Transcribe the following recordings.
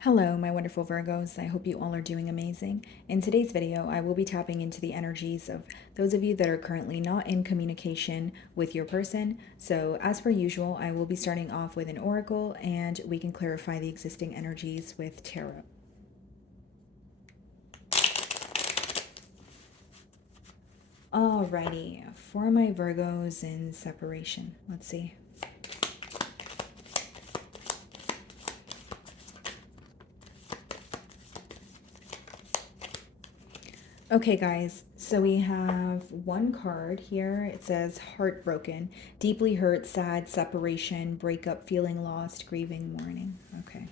Hello, my wonderful Virgos. I hope you all are doing amazing. In today's video, I will be tapping into the energies of those of you that are currently not in communication with your person. So, as per usual, I will be starting off with an oracle and we can clarify the existing energies with tarot. Alrighty, for my Virgos in separation, let's see. Okay, guys, so we have one card here. It says heartbroken, deeply hurt, sad, separation, breakup, feeling lost, grieving, mourning. Okay.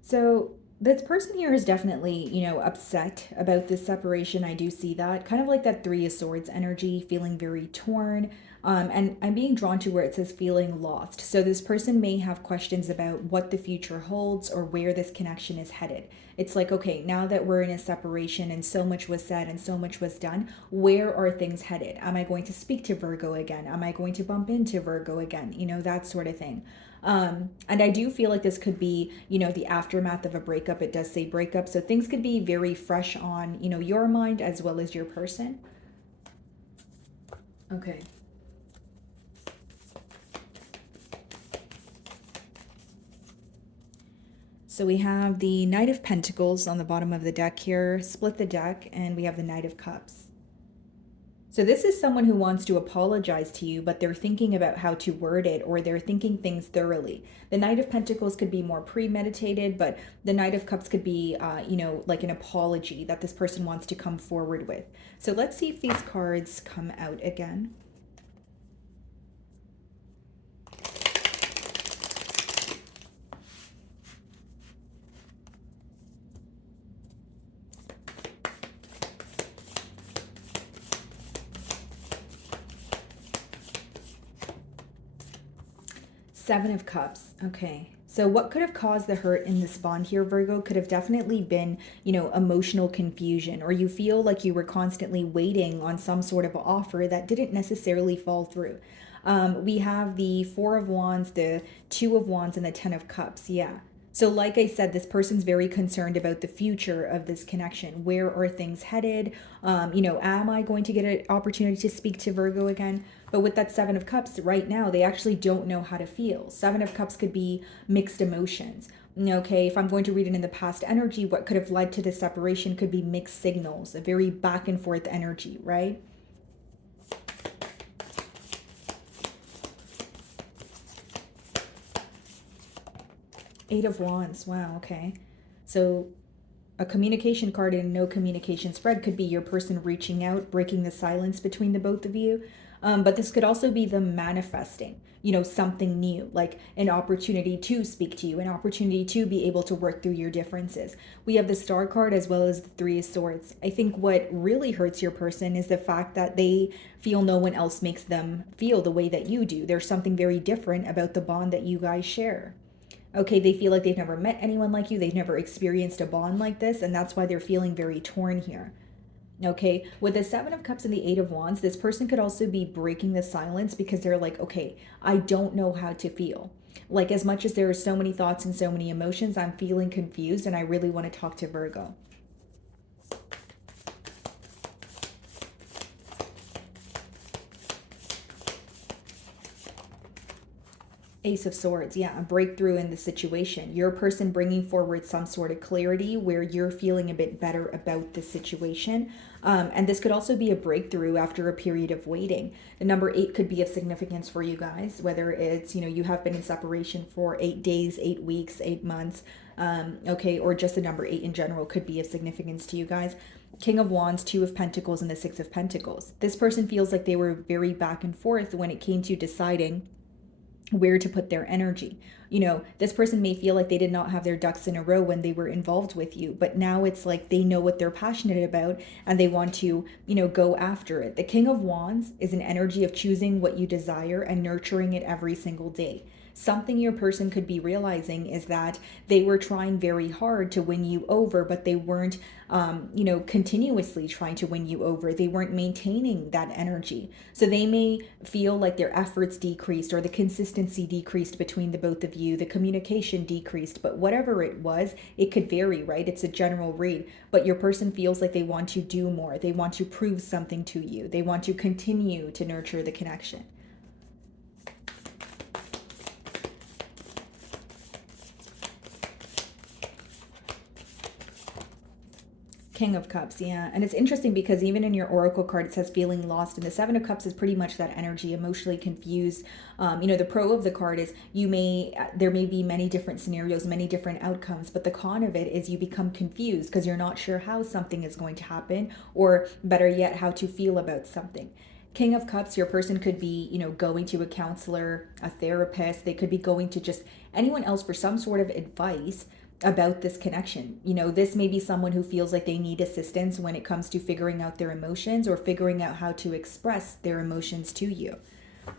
So this person here is definitely, upset about this separation. I do see that. Kind of like that Three of Swords energy, feeling very torn. And I'm being drawn to where it says feeling lost. So this person may have questions about what the future holds or where this connection is headed. It's like, okay, now that we're in a separation and so much was said and so much was done, where are things headed? Am I going to speak to Virgo again? Am I going to bump into Virgo again? That sort of thing. And I do feel like this could be, the aftermath of a breakup. It does say breakup. So things could be very fresh on, your mind as well as your person. Okay. So we have the Knight of Pentacles on the bottom of the deck here, split the deck, and we have the Knight of Cups. So this is someone who wants to apologize to you, but they're thinking about how to word it, or they're thinking things thoroughly. The Knight of Pentacles could be more premeditated, but the Knight of Cups could be, like an apology that this person wants to come forward with. So let's see if these cards come out again. Seven of Cups. Okay. So what could have caused the hurt in this bond here, Virgo, could have definitely been, emotional confusion, or you feel like you were constantly waiting on some sort of offer that didn't necessarily fall through. We have the Four of Wands, the Two of Wands, and the Ten of Cups. Yeah. So, like I said, this person's very concerned about the future of this connection. Where are things headed? Am I going to get an opportunity to speak to Virgo again? But with that Seven of Cups right now, they actually don't know how to feel. Seven of Cups could be mixed emotions. Okay, if I'm going to read it in the past energy, what could have led to the separation could be mixed signals, a very back and forth energy, right? Eight of Wands. Wow, okay. So a communication card and no communication spread could be your person reaching out, breaking the silence between the both of you. But this could also be them manifesting, something new, like an opportunity to speak to you, an opportunity to be able to work through your differences. We have the Star card as well as the Three of Swords. I think what really hurts your person is the fact that they feel no one else makes them feel the way that you do. There's something very different about the bond that you guys share. Okay, they feel like they've never met anyone like you, they've never experienced a bond like this, and that's why they're feeling very torn here. Okay, with the Seven of Cups and the Eight of Wands, this person could also be breaking the silence because they're like, okay, I don't know how to feel. Like, as much as there are so many thoughts and so many emotions, I'm feeling confused and I really want to talk to Virgo. Ace of Swords, yeah, a breakthrough in the situation. Your person bringing forward some sort of clarity where you're feeling a bit better about the situation. And this could also be a breakthrough after a period of waiting. The number 8 could be of significance for you guys, whether it's, you have been in separation for 8 days, 8 weeks, 8 months, okay, or just the number 8 in general could be of significance to you guys. King of Wands, Two of Pentacles, and the Six of Pentacles. This person feels like they were very back and forth when it came to deciding where to put their energy. This person may feel like they did not have their ducks in a row when they were involved with you, but now it's like they know what they're passionate about and they want to, go after it. The King of Wands is an energy of choosing what you desire and nurturing it every single day. Something your person could be realizing is that they were trying very hard to win you over, but they weren't, continuously trying to win you over. They weren't maintaining that energy. So they may feel like their efforts decreased or the consistency decreased between the both of you, the communication decreased, but whatever it was, it could vary, right? It's a general read, but your person feels like they want to do more. They want to prove something to you. They want to continue to nurture the connection. King of Cups, yeah. And it's interesting because even in your Oracle card, it says feeling lost. And the Seven of Cups is pretty much that energy, emotionally confused. The pro of the card is there may be many different scenarios, many different outcomes, but the con of it is you become confused because you're not sure how something is going to happen, or better yet, how to feel about something. King of Cups, your person could be, going to a counselor, a therapist. They could be going to just anyone else for some sort of advice about this connection. This may be someone who feels like they need assistance when it comes to figuring out their emotions or figuring out how to express their emotions to you.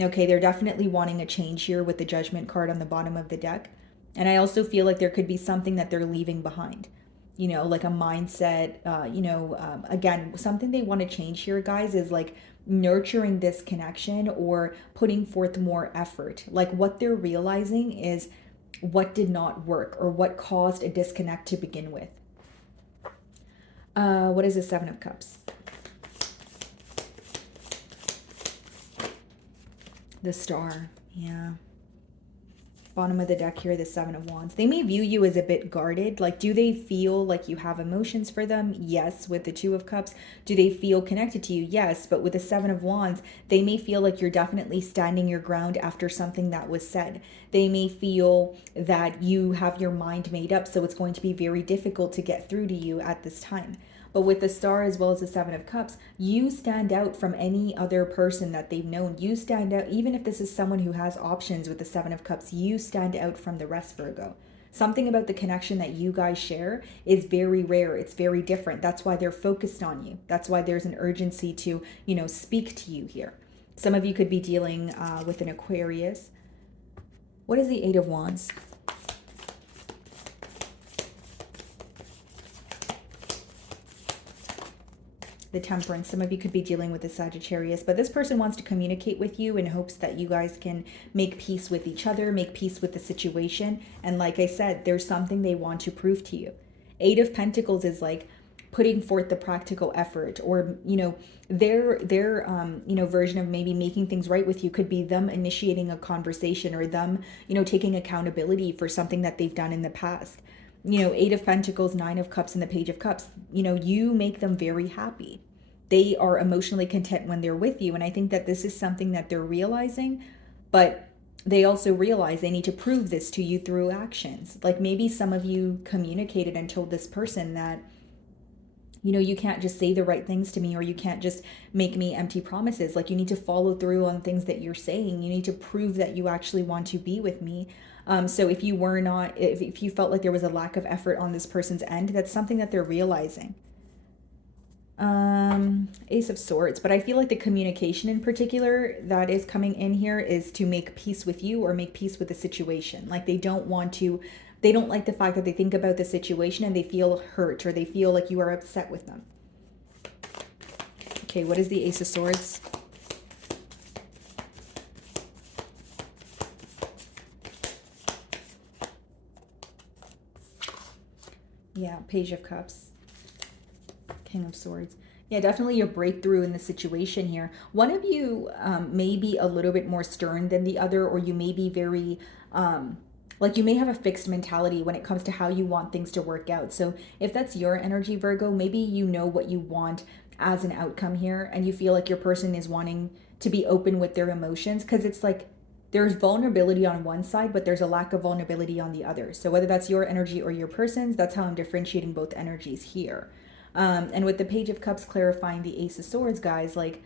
Okay, they're definitely wanting a change here with the Judgment card on the bottom of the deck. And I also feel like there could be something that they're leaving behind. Like a mindset, again, something they want to change here, guys, is like nurturing this connection or putting forth more effort. Like what they're realizing is what did not work or what caused a disconnect to begin with. What is the Seven of Cups? The Star, yeah. Bottom of the deck here, the Seven of Wands. They may view you as a bit guarded. Like, do they feel like you have emotions for them? Yes, with the Two of Cups. Do they feel connected to you? Yes, but with the Seven of Wands, they may feel like you're definitely standing your ground after something that was said. They may feel that you have your mind made up, so it's going to be very difficult to get through to you at this time. But with the Star as well as the Seven of Cups, you stand out from any other person that they've known. You stand out, even if this is someone who has options with the Seven of Cups, you stand out from the rest, Virgo. Something about the connection that you guys share is very rare. It's very different. That's why they're focused on you. That's why there's an urgency to, speak to you here. Some of you could be dealing with an Aquarius. What is the Eight of Wands? The Temperance. Some of you could be dealing with the Sagittarius, but this person wants to communicate with you in hopes that you guys can make peace with each other, make peace with the situation. And like I said, there's something they want to prove to you. Eight of Pentacles is like putting forth the practical effort, or their version of maybe making things right with you could be them initiating a conversation, or them taking accountability for something that they've done in the past. Eight of Pentacles, Nine of Cups, and the Page of Cups, you make them very happy. They are emotionally content when they're with you. And I think that this is something that they're realizing, but they also realize they need to prove this to you through actions. Like maybe some of you communicated and told this person that, you can't just say the right things to me, or you can't just make me empty promises. Like you need to follow through on things that you're saying. You need to prove that you actually want to be with me. So if you felt like there was a lack of effort on this person's end, that's something that they're realizing. Ace of Swords, but I feel like the communication in particular that is coming in here is to make peace with you or make peace with the situation. Like they don't like the fact that they think about the situation and they feel hurt, or they feel like you are upset with them. Okay, what is the Ace of Swords? Yeah, Page of Cups. King of Swords. Yeah, definitely your breakthrough in the situation here. One of you may be a little bit more stern than the other, or you may be very, you may have a fixed mentality when it comes to how you want things to work out. So if that's your energy, Virgo, maybe you know what you want as an outcome here, and you feel like your person is wanting to be open with their emotions, because it's like there's vulnerability on one side, but there's a lack of vulnerability on the other. So whether that's your energy or your person's, that's how I'm differentiating both energies here. And with the Page of Cups clarifying the Ace of Swords, guys, like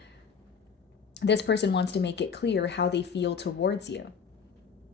this person wants to make it clear how they feel towards you,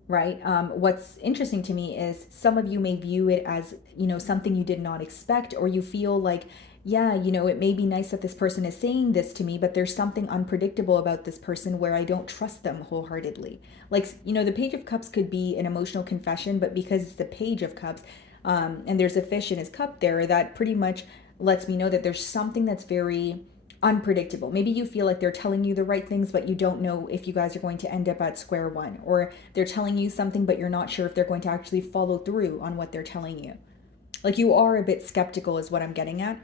right? What's interesting to me is some of you may view it as, something you did not expect, or you feel like, yeah, it may be nice that this person is saying this to me, but there's something unpredictable about this person where I don't trust them wholeheartedly. Like, the Page of Cups could be an emotional confession, but because it's the Page of Cups, and there's a fish in his cup there, that pretty much lets me know that there's something that's very unpredictable. Maybe you feel like they're telling you the right things, but you don't know if you guys are going to end up at square one, or they're telling you something, but you're not sure if they're going to actually follow through on what they're telling you. Like, you are a bit skeptical is what I'm getting at.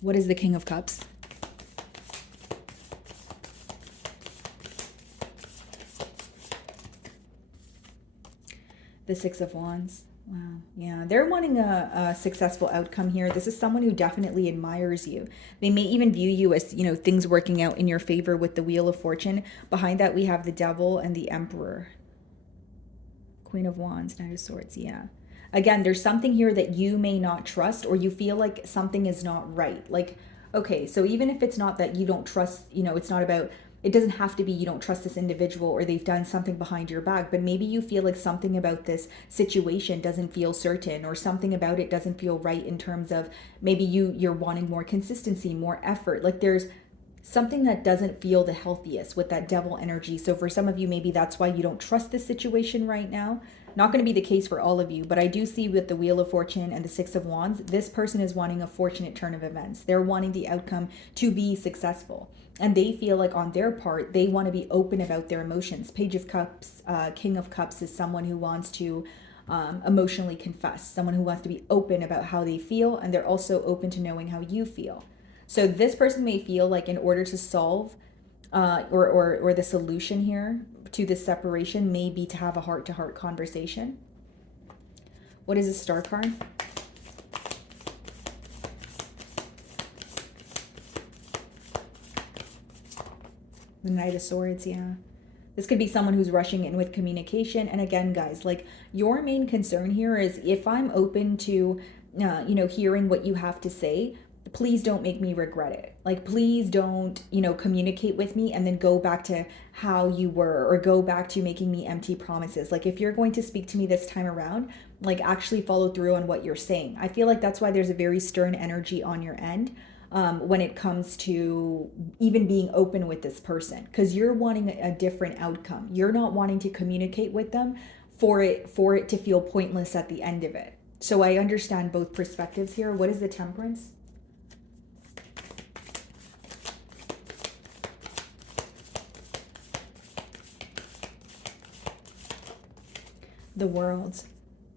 What is the King of Cups? The Six of Wands. Wow. Yeah, they're wanting a successful outcome here. This is someone who definitely admires you. They may even view you as, things working out in your favor with the Wheel of Fortune. Behind that, we have the Devil and the Emperor. Queen of Wands, Knight of Swords. Yeah. Again, there's something here that you may not trust, or you feel like something is not right. Like, okay, so even if it's not that you don't trust, it's not about, it doesn't have to be you don't trust this individual or they've done something behind your back, but maybe you feel like something about this situation doesn't feel certain, or something about it doesn't feel right in terms of maybe you're wanting more consistency, more effort. Like, there's something that doesn't feel the healthiest with that Devil energy. So for some of you, maybe that's why you don't trust this situation right now. Not going to be the case for all of you, but I do see with the Wheel of Fortune and the Six of Wands, this person is wanting a fortunate turn of events. They're wanting the outcome to be successful. And they feel like on their part, they want to be open about their emotions. Page of Cups, King of Cups is someone who wants to emotionally confess, someone who wants to be open about how they feel, and they're also open to knowing how you feel. So this person may feel like in order to solve or the solution here to this separation may be to have a heart-to-heart conversation. What is a Star card? The Knight of Swords, yeah. This could be someone who's rushing in with communication. And again, guys, like, your main concern here is if I'm open to, hearing what you have to say, please don't make me regret it. Like, please don't, communicate with me and then go back to how you were, or go back to making me empty promises. Like, if you're going to speak to me this time around, like, actually follow through on what you're saying. I feel like that's why there's a very stern energy on your end. When it comes to even being open with this person, because you're wanting a different outcome. You're not wanting to communicate with them for it to feel pointless at the end of it. So I understand both perspectives here. What is the Temperance? The World.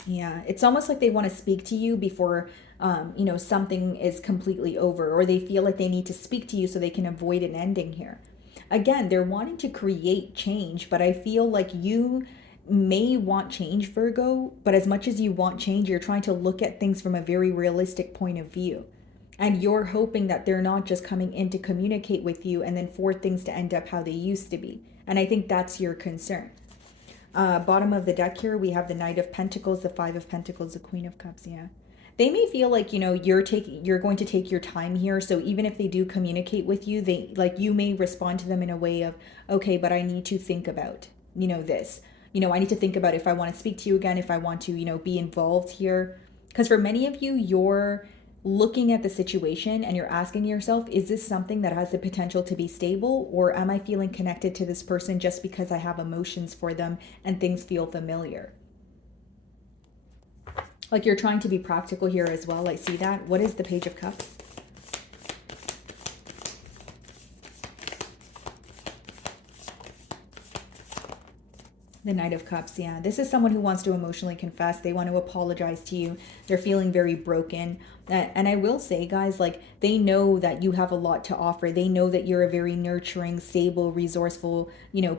Yeah, it's almost like they want to speak to you before something is completely over, or they feel like they need to speak to you so they can avoid an ending here. Again, they're wanting to create change, but I feel like you may want change, Virgo, but as much as you want change, you're trying to look at things from a very realistic point of view. And you're hoping that they're not just coming in to communicate with you and then for things to end up how they used to be. And I think that's your concern. Bottom of the deck here, we have the Knight of Pentacles, the Five of Pentacles, the Queen of Cups. Yeah. They may feel like, you're going to take your time here. So even if they do communicate with you, you may respond to them in a way of, okay, but I need to think about, this. I need to think about if I want to speak to you again, if I want to, be involved here. Because for many of you, you're looking at the situation and you're asking yourself, is this something that has the potential to be stable, or am I feeling connected to this person just because I have emotions for them and things feel familiar? Like, you're trying to be practical here as well. I see that. What is the Page of Cups? The Knight of Cups, yeah. This is someone who wants to emotionally confess. They want to apologize to you. They're feeling very broken. And I will say, guys, like, they know that you have a lot to offer. They know that you're a very nurturing, stable, resourceful,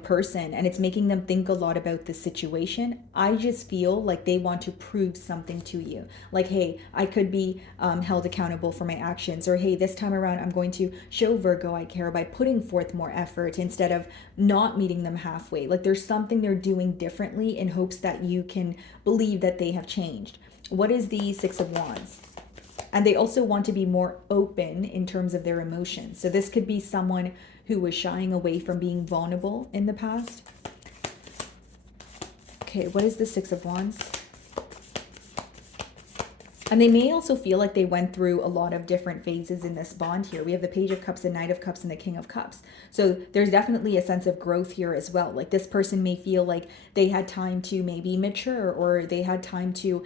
person. And it's making them think a lot about the situation. I just feel like they want to prove something to you. Like, hey, I could be held accountable for my actions. Or, hey, this time around, I'm going to show Virgo I care by putting forth more effort instead of not meeting them halfway. Like, there's something they're doing differently in hopes that you can believe that they have changed. What is the Six of Wands? And they also want to be more open in terms of their emotions. So this could be someone who was shying away from being vulnerable in the past. Okay, what is the Six of Wands? And they may also feel like they went through a lot of different phases in this bond here. We have the Page of Cups, the Knight of Cups, and the King of Cups. So there's definitely a sense of growth here as well. Like this person may feel like they had time to maybe mature, or they had time to,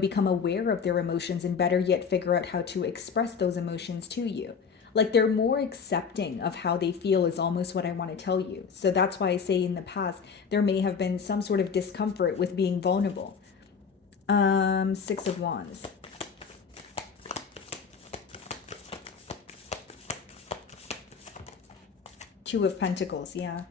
become aware of their emotions, and better yet, figure out how to express those emotions to you. Like they're more accepting of how they feel is almost what I want to tell you. So that's why I say in the past, there may have been some sort of discomfort with being vulnerable. Six of Wands. Two of Pentacles, yeah.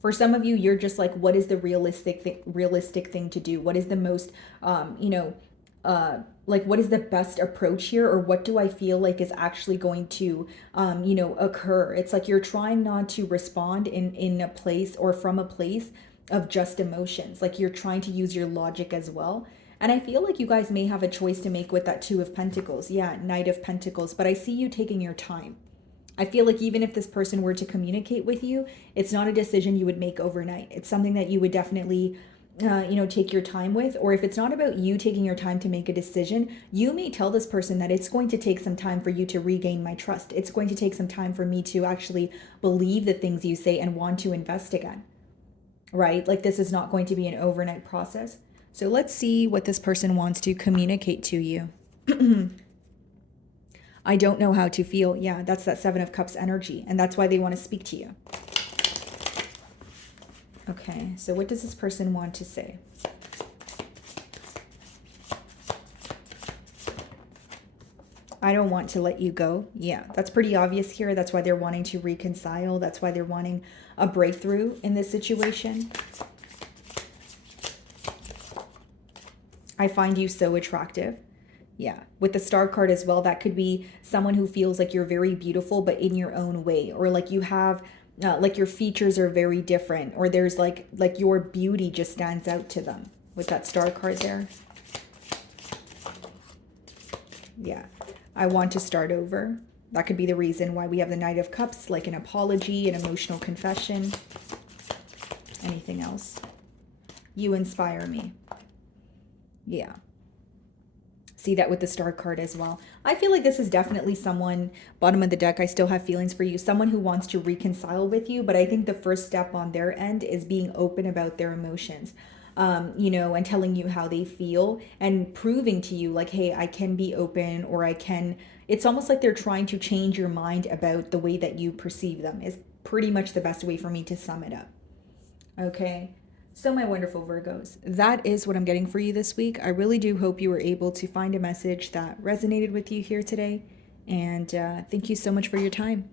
For some of you, you're just like, what is the realistic thing to do? What is the most, like what is the best approach here, or what do I feel like is actually going to, occur? It's like you're trying not to respond in a place or from a place of just emotions. Like you're trying to use your logic as well. And I feel like you guys may have a choice to make with that Two of Pentacles. Yeah, Knight of Pentacles. But I see you taking your time. I feel like even if this person were to communicate with you, it's not a decision you would make overnight. It's something that you would definitely, take your time with. Or if it's not about you taking your time to make a decision, you may tell this person that it's going to take some time for you to regain my trust. It's going to take some time for me to actually believe the things you say and want to invest again, right? Like this is not going to be an overnight process. So let's see what this person wants to communicate to you. I don't know how to feel. Yeah, that's that Seven of Cups energy. And that's why they want to speak to you. Okay, so what does this person want to say? I don't want to let you go. Yeah, that's pretty obvious here. That's why they're wanting to reconcile. That's why they're wanting a breakthrough in this situation. I find you so attractive. Yeah, with the Star card as well, that could be someone who feels like you're very beautiful, but in your own way, or like you have, like your features are very different, or there's like your beauty just stands out to them with that Star card there. Yeah, I want to start over. That could be the reason why we have the Knight of Cups, like an apology, an emotional confession. Anything else? You inspire me. Yeah. See that with the Star card as well. I feel like this is definitely someone, bottom of the deck, I still have feelings for you, someone who wants to reconcile with you, but I think the first step on their end is being open about their emotions, and telling you how they feel and proving to you like, hey, I can be open, or I can, it's almost like they're trying to change your mind about the way that you perceive them is pretty much the best way for me to sum it up. Okay. So my wonderful Virgos, that is what I'm getting for you this week. I really do hope you were able to find a message that resonated with you here today. And thank you so much for your time.